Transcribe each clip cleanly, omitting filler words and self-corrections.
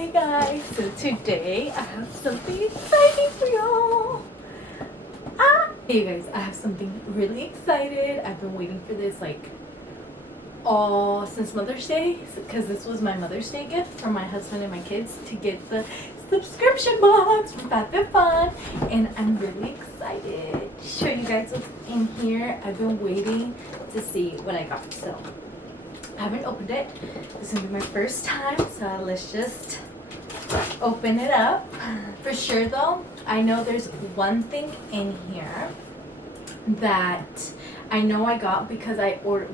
Hey guys, so today I have something exciting for y'all. Hey guys, I have something really excited. I've been waiting for this all since Mother's Day, because this was my Mother's Day gift for my husband and my kids to get the subscription box from Fab Fit Fun, and I'm really excited to show you guys what's in here. I've been waiting to see what I got, so I haven't opened it. This is gonna be my first time, so let's just open it up. For sure though, I know there's one thing in here that I know I got because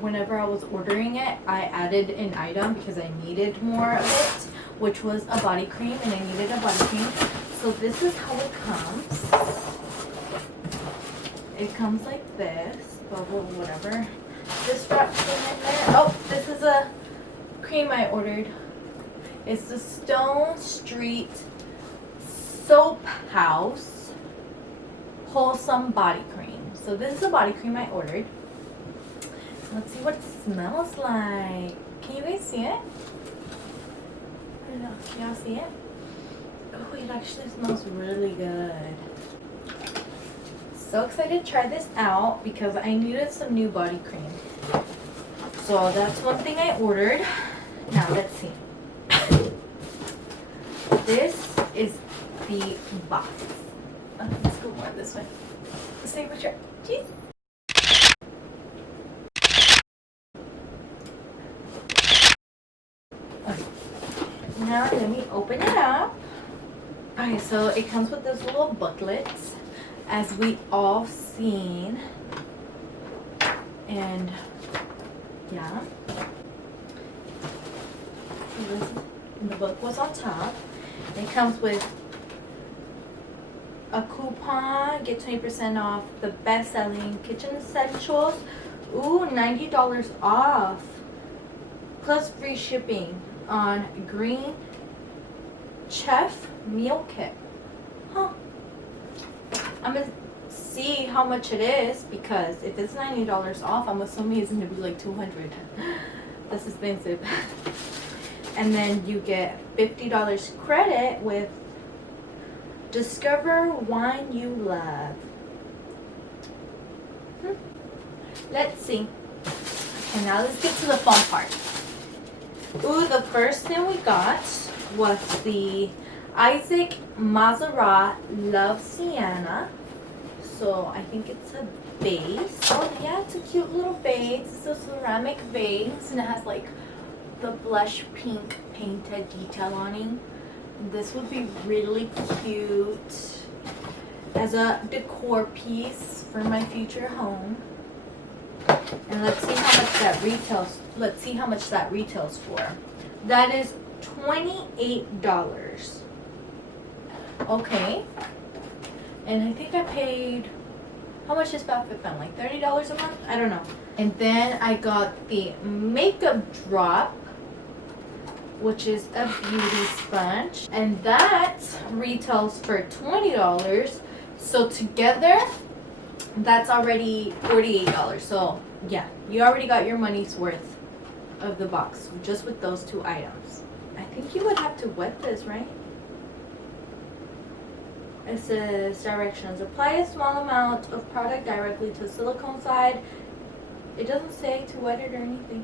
whenever I was ordering it, I added an item because I needed more of it, which was a body cream, and I needed a body cream. So this is how it comes. It comes like this, bubble, whatever. This wraps in there. Oh, this is a cream I ordered. It's the Stone Street Soap House Wholesome Body Cream. So this is a body cream I ordered. Let's see what it smells like. Can you guys see it? I don't know. Can y'all see it? Oh, it actually smells really good. So excited to try this out because I needed some new body cream. So that's one thing I ordered. Now let's see. This is the box. Let's go more this way. Let's take a picture. Jeez. Okay. Now let me open it up. Okay, so it comes with this little booklet, as we all seen, and yeah, the book was on top. It comes with a coupon, get 20% off the best-selling kitchen essentials. Ooh, $90 off, plus free shipping on Green Chef meal kit. Huh. I'm gonna see how much it is, because if it's $90 off, I'm assuming it's gonna be like $200. That's expensive. And then you get $50 credit with Discover Wine You Love. Let's see. And now let's get to the fun part. Ooh, the first thing we got was the Isaac Mazerat Love Sienna. So I think it's a vase. Oh yeah, it's a cute little vase. It's a ceramic vase, and it has like the blush pink painted detail on it. This would be really cute as a decor piece for my future home. And let's see how much that retails. Let's see how much that retails for. That is $28. Okay. And I think I paid, how much is Fab Fit Fun? Like $30 a month? I don't know. And then I got the makeup drop, which is a beauty sponge, and that retails for $20. So together, that's already $48. So yeah, you already got your money's worth of the box just with those two items. I think you would have to wet this, right? It says directions. Apply a small amount of product directly to the silicone side. It doesn't say to wet it or anything.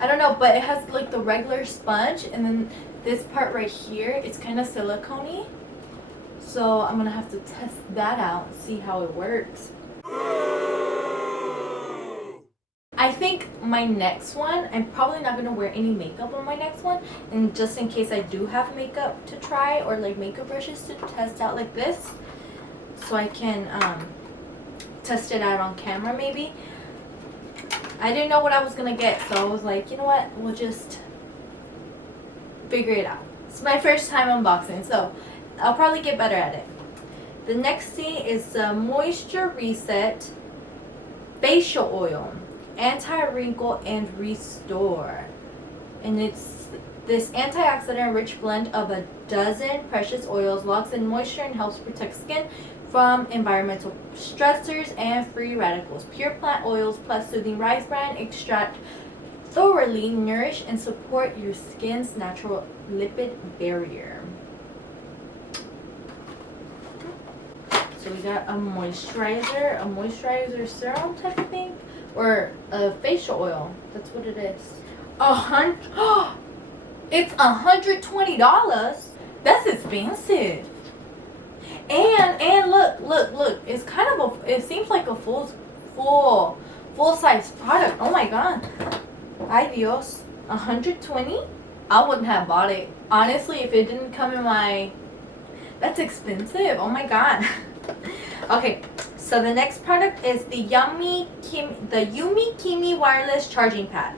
I don't know, but it has like the regular sponge, and then this part right here, it's kind of silicone-y. So I'm gonna have to test that out and see how it works. I think my next one, I'm probably not gonna wear any makeup on my next one, and just in case I do have makeup to try, or like makeup brushes to test out like this, so I can test it out on camera maybe. I didn't know what I was gonna get, so I was like, you know what, we'll just figure it out. It's my first time unboxing, so I'll probably get better at it. The next thing is Moisture Reset Facial Oil, Anti-Wrinkle and Restore. And it's this antioxidant rich blend of a dozen precious oils, locks in moisture and helps protect skin from environmental stressors and free radicals. Pure plant oils plus soothing rice bran extract thoroughly nourish and support your skin's natural lipid barrier. So we got a moisturizer serum type of thing, or a facial oil. That's what it is. It's $120. That's expensive. And look. It's kind of it seems like a full size product. Oh my god. Ay Dios. 120? I wouldn't have bought it. Honestly, if it didn't come in my... That's expensive. Oh my god. Okay, so the next product is the Yumi Kimi wireless charging pad.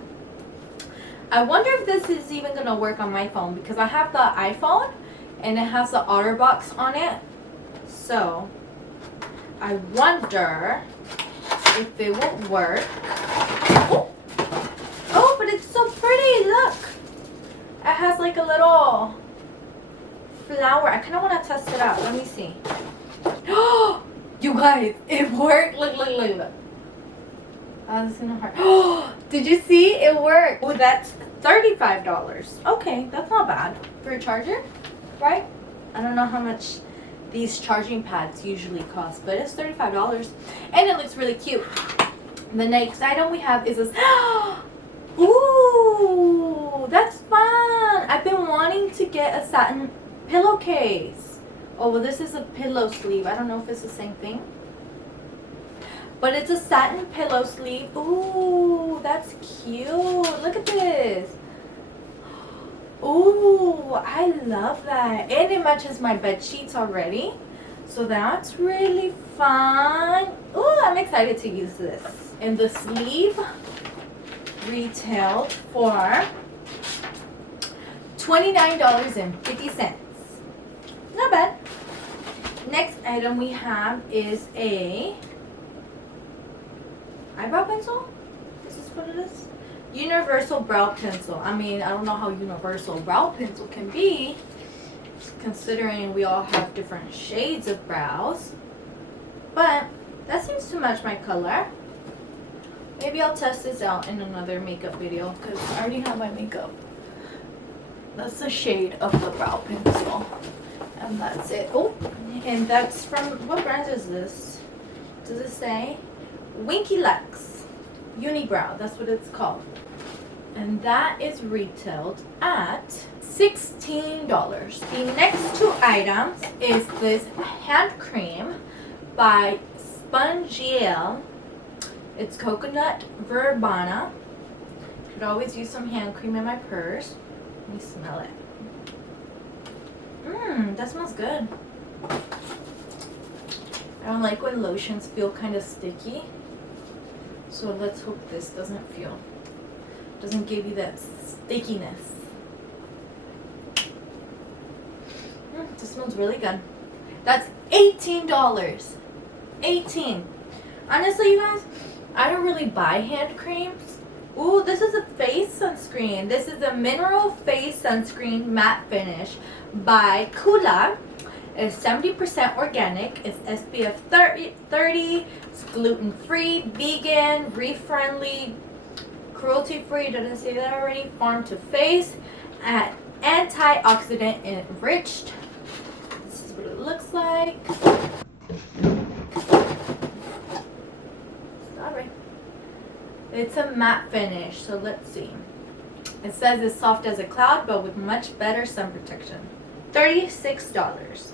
I wonder if this is even gonna work on my phone, because I have the iPhone and it has the OtterBox on it. So I wonder if it will work. Oh, but it's so pretty. Look, it has like a little flower. I kind of want to test it out. Let me see. Oh, you guys, it worked. Look. Oh, this is gonna hurt. Oh, did you see? It worked. Oh, that's $35. Okay, that's not bad for a charger, right? I don't know how much these charging pads usually cost, but it's $35 and it looks really cute. The next item we have is this. Ooh, that's fun. I've been wanting to get a satin pillowcase. Oh, well, this is a pillow sleeve. I don't know if it's the same thing, but it's a satin pillow sleeve. Ooh, that's cute. Look at this. Ooh, I love that. And it matches my bed sheets already. So that's really fun. Ooh, I'm excited to use this. And the sleeve retailed for $29.50. Not bad. Next item we have is a eyebrow pencil. Is this what it is? Universal brow pencil. I mean, I don't know how universal brow pencil can be, considering we all have different shades of brows. But that seems to match my color. Maybe I'll test this out in another makeup video, because I already have my makeup. That's the shade of the brow pencil. And that's it. Oh, and that's from, what brand is this? Does it say? Winky Lux Unibrow. That's what it's called. And that is retailed at $16. The next two items is this hand cream by Spongiel. It's coconut verbena. Could always use some hand cream in my purse. Let me smell it. That smells good. I don't like when lotions feel kind of sticky. So let's hope this doesn't give you that stickiness. This smells really good. That's $18. 18. Honestly, you guys, I don't really buy hand creams. Ooh, this is a face sunscreen. This is a mineral face sunscreen matte finish by Kula. It's 70% organic. It's SPF 30. It's gluten-free, vegan, reef-friendly, cruelty-free. Did I say that already? Farm to face. Antioxidant enriched. This is what it looks like. Sorry. It's a matte finish, so let's see. It says it's soft as a cloud, but with much better sun protection. $36.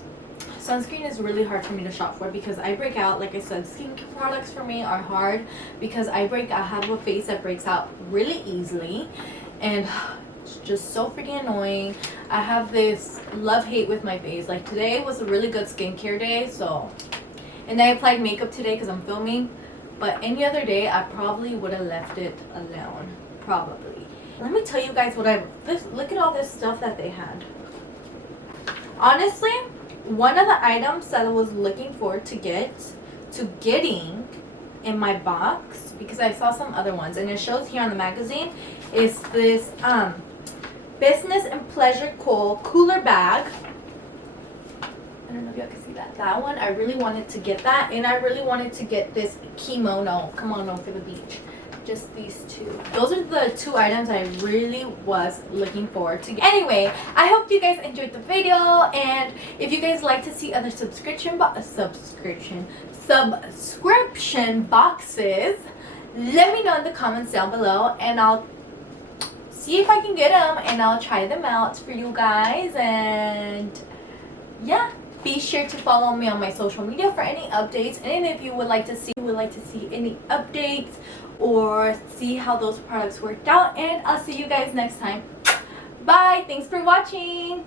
Sunscreen is really hard for me to shop for because I break out. Like I said, skincare products for me are hard because I have a face that breaks out really easily, and it's just so freaking annoying. I have this love-hate with my face. Like today was a really good skincare day, so, and I applied makeup today because I'm filming, but any other day I probably would have left it alone. Probably. Let me tell you guys what look at all this stuff that they had. Honestly, one of the items that I was looking forward to getting in my box, because I saw some other ones and it shows here on the magazine, is this Business and Pleasure cooler bag. I don't know if y'all can see that. That one, I really wanted to get that, and I really wanted to get this kimono for the beach. just these two. Those are the two items I really was looking forward to. Anyway, I hope you guys enjoyed the video, and if you guys like to see other subscription boxes, let me know in the comments down below, and I'll see if I can get them and I'll try them out for you guys. And yeah, be sure to follow me on my social media for any updates, and if you would like to see any updates or see how those products worked out. And I'll see you guys next time. Bye. Thanks for watching.